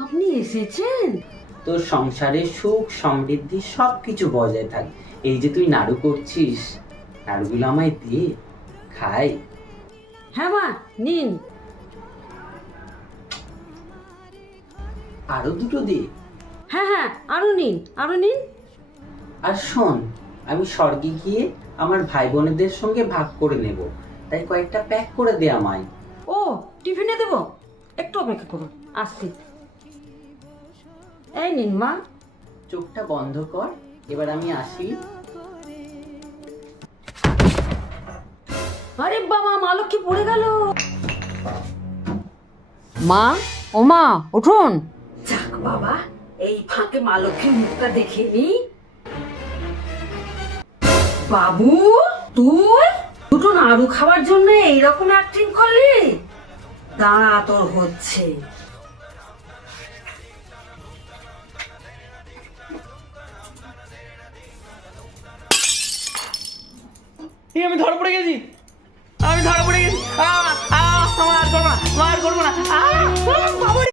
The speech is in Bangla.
আপনি এসেছেন? তোর সংসারে সুখ সমৃদ্ধি সবকিছু বজায় থাক। এই যে তুই নাড়ু করছিস, নাড়ুগুলো আমায় দিয়ে খাই। হ্যাঁ মা, নিন। আরো দুটো দে। হ্যাঁ হ্যাঁ, আরো নিন, আরো নিন। আর শোন, আমি স্বর্গে গিয়ে আমার ভাই বোনেদের সঙ্গে ভাগ করে নেব, তাই কয়েকটা প্যাক করে দে আমায়। ও, টিফিনে দেবো? একটু অপেক্ষা করুন, আসছি। এই নিন মা। চোখটা বন্ধ কর, এবার আমি আসি। আরে বাবা, মা লক্ষ্মী পড়ে গেল। মা, ও মা, উঠুন। যাক বাবা, এই ফাঁকে মা লক্ষ্মীর মুখটা দেখে নি। বাবু, তুই দুটো নাড়ু খাওয়ার জন্য এইরকম অ্যাক্টিং করলি? দাঁড়া, তোর হচ্ছে। আমি ধরা পড়ে গেছি, আমি ধরা পড়ে গেছি। আমার করবো না, আমার করবো না।